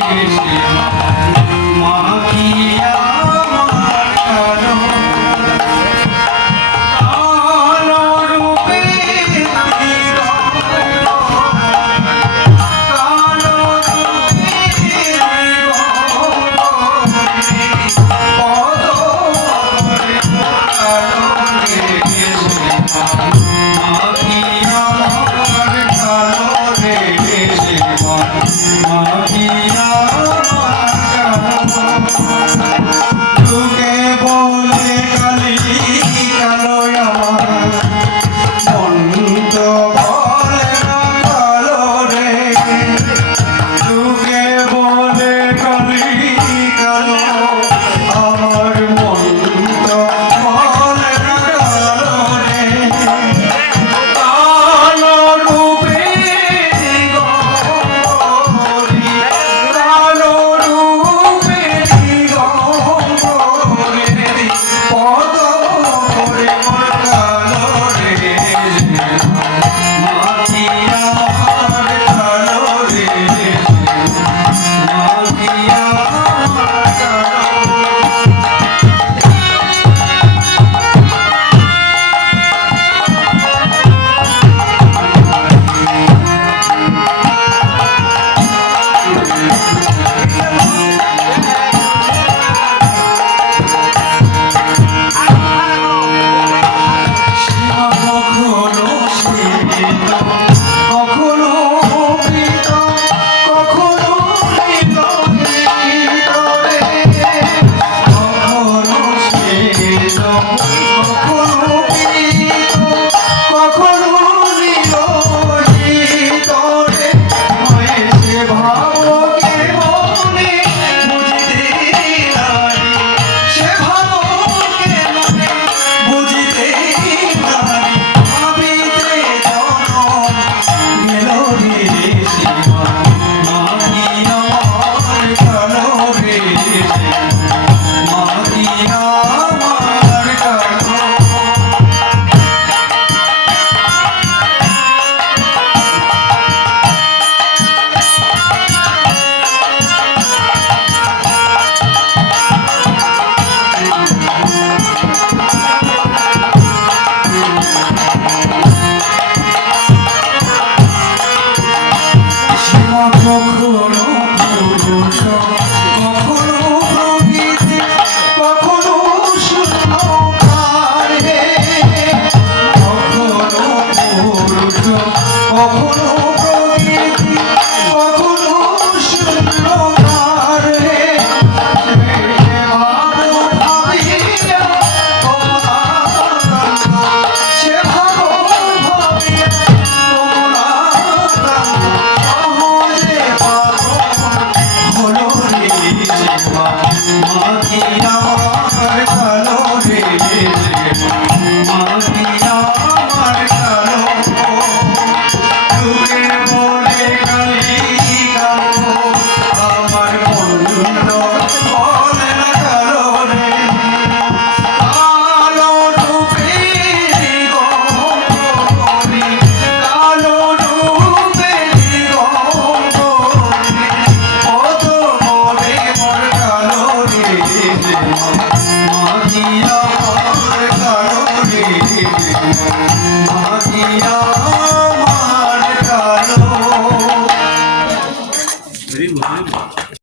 কৃষ্ণ ขอบคุณ